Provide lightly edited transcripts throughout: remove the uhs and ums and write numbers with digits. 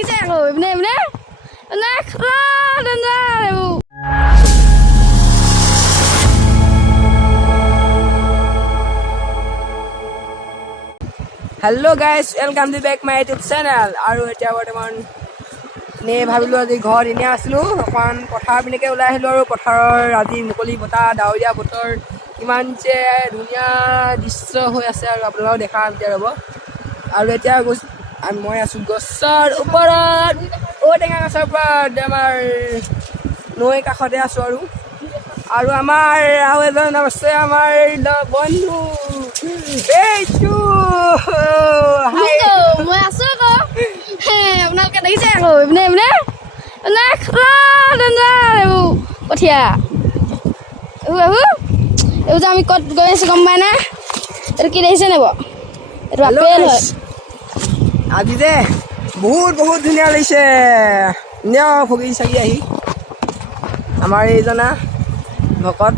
দেখিছে আকৌ এইপিনে এইপিনে মানে ডেঞ্জাৰ এইবোৰ। Hello' guys, welcome to back my YouTube channel. আৰু এতিয়া বৰ্তমান এনেই ভাবিলোঁ আজি ঘৰত এনেই আছিলোঁ, অকণমান পথাৰ পিনেকে ওলাই আহিলোঁ। আৰু পথাৰৰ আজি মুকলি বতাহ, ডাৱৰীয়া বতৰ, কিমান যে ধুনীয়া দৃশ্য হৈ আছে আৰু আপোনালোকেও দেখা এতিয়া ৰ'ব। আৰু এতিয়া মই আছোঁ গছৰ ওপৰত, ঔটেঙা গছৰ ওপৰত, আমাৰ নৈ কাষতে আছোঁ। আৰু আমাৰ আৰু এজন আছে, আমাৰ বন্ধু এইটো মই আছো আকৌ, আপোনালোকে দেখিছে আকৌ এইপিনে এইপিনে মানে ডেঞ্জাৰ এইবোৰ কঠীয়া এইবোৰ যে আমি ক'ত গৈ আছোঁ গম পাই না? এইটো কি দেখিছে নে বাৰু? এইটো আপেল হয়। আজি যে বহুত ধুনীয়া লাগিছে, ধুনীয়া ফগি চাগি আহি আমাৰ এইজনা ভকত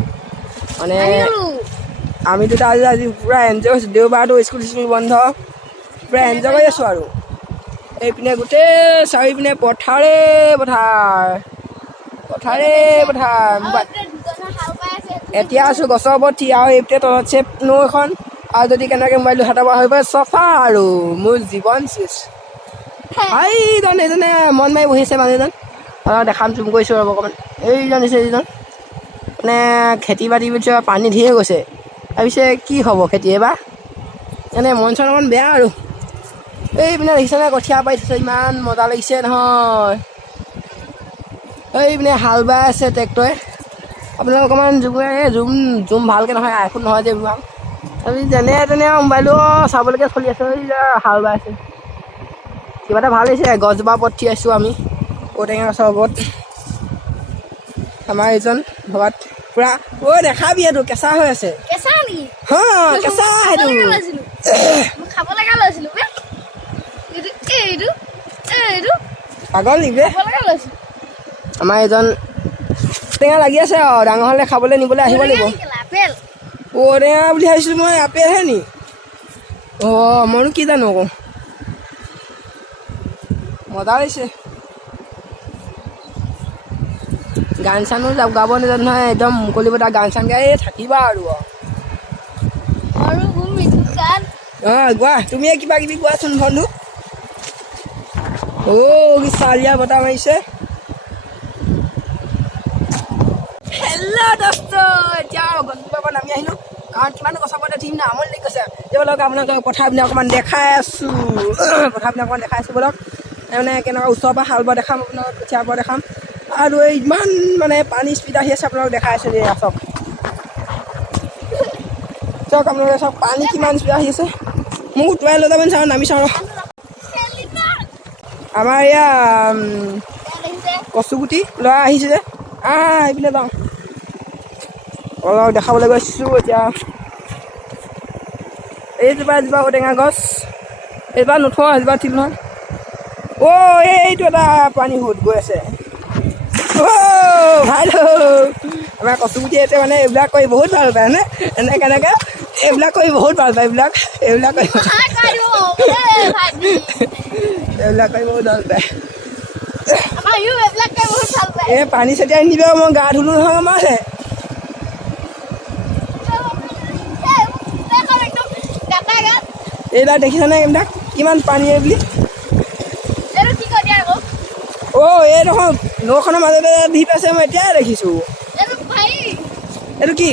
মানে আমি দুটা আজি পূৰা এনজয় কৰিছোঁ। দেওবাৰটো স্কুল বন্ধ, পূৰা এনজয় কৰি আছোঁ। আৰু এইপিনে গোটেই চাৰিওপিনে পথাৰে পথাৰ। এতিয়া আছোঁ গছৰ ওপৰত থিয়, আৰু এইপিনে তলত চেপ নৈখন, আৰু যদি কেনেকৈ মোবাইলটো হাতৰ পৰা হৈ পৰে চফা আৰু মোৰ জীৱন চেচ। এইজন এইজনে মন মাৰি বহিছে মানুহজন, দেখাম জুম কৰিছোঁ ৰ'ব অকণমান। এইজন মানে খেতি বাতি পিছত পানী ধেৰ গৈছে, তাৰপিছে কি হ'ব খেতি এইবাৰ, এনে মন চন অকণ বেয়া। আৰু এইপিনে দেখিছেনে কঠীয়া পাৰি থৈছে, ইমান মজা লাগিছে নহয়। এইপিনে হাল বাই আছে ট্ৰেক্টৰে, আপোনালোক অকণমান জুম ভালকৈ নহয়, আইফোন নহয় যে ভাল। আমি যেনে তেনে মোবাইলো চাবলৈকে চলি আছোঁ। হাল বাই আছে, কিবা এটা ভাল লাগিছে। গছজোপা ওপৰত থিয় আছোঁ আমি, ঔটেঙা গছৰ ওপৰত। আমাৰ এইজন ভকত পূৰা দেখাবি, এইটো কেঁচা হৈ আছে। কেঁচা নেকি? কেঁচা সেইটো খাব লগা লৈছিলোঁ পাগল নেকি? লৈছিলোঁ। আমাৰ এইজন টেঙা লাগি আছে, আৰু ডাঙৰ হ'লে খাবলৈ নিবলৈ আহিব লাগিব। আপেল ঔটেঙা বুলি ভাবিছিলোঁ মই, আপেলহে নি? মইনো কি জানো আকৌ, মজা লাগিছে। গান চানো গাব নাজানো নহয়, একদম মুকলি বতাহ গান চান গাই থাকিবা আৰু গোৱা তুমি কিবা কিবি গোৱাচোন বন্ধু। কি চালিয়া বতাহ মাৰিছে। হেল্ল' দোস্ত, এতিয়া গছজোপাৰ পৰা নামি আহিলোঁ, কাৰণ কিমান গছৰ ওপৰত উঠিম না, আমনি লাগি গৈছে। ব'লক আপোনালোকক পথাৰ পিনে অকণমান দেখাই আছোঁ, ব'লক। মানে কেনেকুৱা ওচৰৰ পৰা হাল বোৱা দেখাম, আপোনালোকক কঠীয়াৰ পৰা দেখাম। আৰু এই ইমান মানে পানী স্পীড আহি আছে, আপোনালোকক দেখাই আছোঁ। চাওক আপোনালোকে, চাওক পানী কিমান স্পীড আহি আছে। মোক উটুৱাই লৈ যাবলৈ চাওঁ, নামি চাওঁ। আমাৰ এয়া কচুগুটি ল'ৰা আহিছে যে, এইপিনে যাওঁ, অলপ দেখাবলৈ গৈছোঁ। এতিয়া এজোপা ঔটেঙা গছ, এইজোপা নুঠোঁ, এজোপা ঠিক নহয়। এইটো এটা পানী সোঁত গৈ আছে। ভাল আমাৰ কচুগুটি এতিয়া মানে এইবিলাক কৰি বহুত ভাল পায় নে, এনেকৈ এইবিলাক কৰি বহুত ভাল পায়। এইবিলাক কৰি বহুত ভাল পায়। পানী ছটিয়াই নিদিব, মই গা ধুলোঁ নহয় আমাৰ। এইবিলাক দেখিছানে, এইবিলাক কিমান পানী বুলি। এই দেখোন নৈখনৰ মাজতে দ্বীপ আছে, মই এতিয়াই দেখিছোঁ। এইটো কি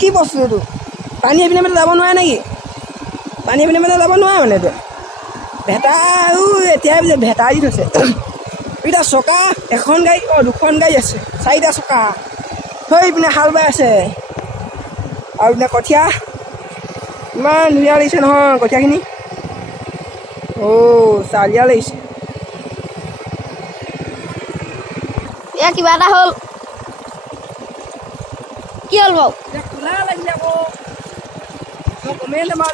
কি বস্তু এইটো? পানী এপিনে মানে যাব নোৱাৰে নেকি? পানী এপিনে মানে যাব নোৱাৰে মানে এইটো ভেটা। এতিয়াই ভেটা দি থৈছে। এতিয়া চকা এখন গাড়ী, দুখন গাড়ী আছে, 4টা চকা। পিনে হাল বাই আছে, আৰু পিনে কঠীয়া ইমান ধুনীয়া লাগিছে নহয় কঠীয়াখিনি। চালিয়া লাগিছে। কিবা এটা হ'ল, কি হ'ল বাৰু? কোলা লাগিলে আকৌ, মই গমেই নাপাওঁ।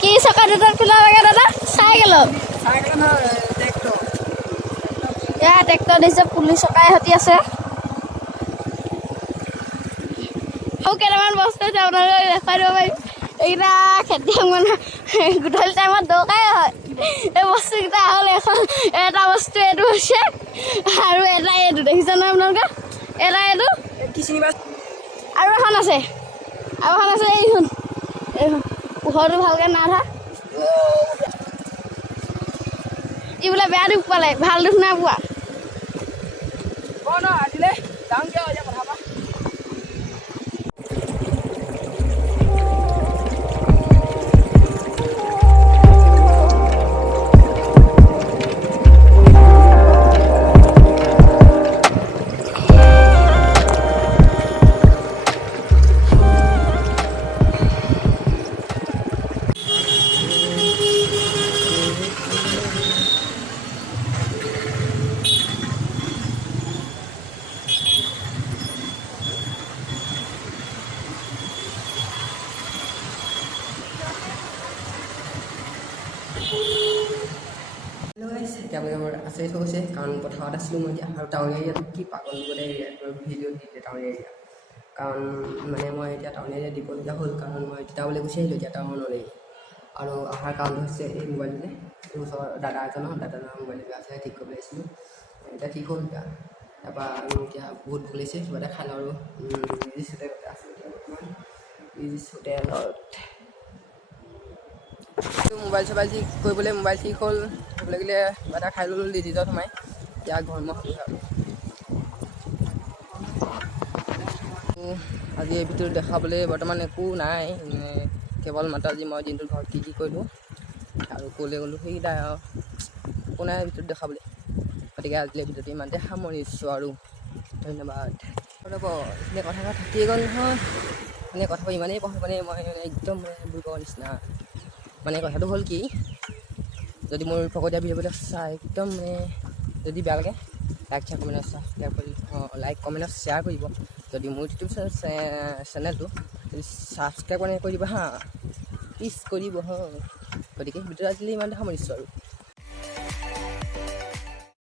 কি চকা দুটাত খোলা লাগে দাদা? চাইকেলত ট্ৰেক্টৰ দিছে, পুলি চকাই সতি আছে। কেইটামান বস্তু আছে আপোনালোকে দেখাই দিব পাৰিম। এইকেইটা খেতিয়ক মানুহ গধূলি টাইমত দৰকাৰেই হয় এই বস্তুকেইটা হ'ল এখন এটা বস্তু এইটো হৈছে আৰু এটা এইটো দেখিছে নহয় আপোনালোকে এটা এইটো কি চিনিবা আৰু এখন আছে এইখন পোহৰটো ভালকৈ নাধা ই বোলে বেয়া দুখ পালে ভাল দুখ নাই পোৱা ন আজিলে যাওঁ কিয় এতিয়া কথা পা এতিয়া মানে মোৰ আচৰিত হৈ গৈছে কাৰণ পথাৰত আছিলোঁ মই এতিয়া আৰু টাউন এৰিয়াত কি পাগল গোটেই ভিডিঅ' দি দিলে টাউন এৰিয়া কাৰণ মানে মই এতিয়া টাউন এৰিয়াত দিবলগীয়া হ'ল কাৰণ মই তিতাবলৈ গুচি আহিলোঁ এতিয়া টাউনলৈ আৰু অহাৰ কাৰণটো হৈছে এই মোবাইলটোতে ওচৰৰ দাদা এজনৰ মোবাইলটো বেয়া আছিলে ঠিক কৰিবলৈ আহিছিলোঁ এতিয়া ঠিক হ'ল এতিয়া তাৰপৰা এতিয়া বহুত ভুল হৈছে কিবা এটা খাই লওঁ আৰু ৰিজিছ হোটেলতে আছোঁ এতিয়া বৰ্তমান ৰিজিছ হোটেলত মোবাইল চোবাইল ঠিক কৰিবলৈ মোবাইল ঠিক হ'ল হ'ব লাগিলে কিবা এটা খাই ল'লোঁ লিজিজত সোমাই এতিয়া ঘৰ মই হ'লোঁ আৰু আজি এই ভিডিঅ'টো দেখাবলৈ বৰ্তমান একো নাই কেৱল মাত্ৰ আজি মই দিনটোৰ ঘৰত কি কৰিলোঁ আৰু ক'লৈ গ'লোঁ সেইকেইটাই আৰু একো নাই ভিডিঅ'টো দেখাবলৈ গতিকে আজিলৈ ভিডিঅ'টো ইমানতে সামৰিছোঁ আৰু ধন্যবাদ ৰ'ব এইখিনি কথা থাকিয়ে গ'ল নহয় মানে কথাবোৰ ইমানেই পঢ়ো মানে মই একদম বুৰ্বকৰ নিচিনা মানে কথাটো হ'ল কি যদি মোৰ ফকতীয়া ভিডিঅ'বিলাক চাই একদম মানে যদি বেয়া লাগে লাইক কমেণ্ট শ্বেয়াৰ কৰিব যদি মোৰ ইউটিউব চেনেলটো যদি ছাবস্ক্ৰাইব কৰি দিব হা প্লিজ কৰিব হা গতিকে ভিডিঅ'টো আজিলৈ ইমানতে সামৰিছোঁ আৰু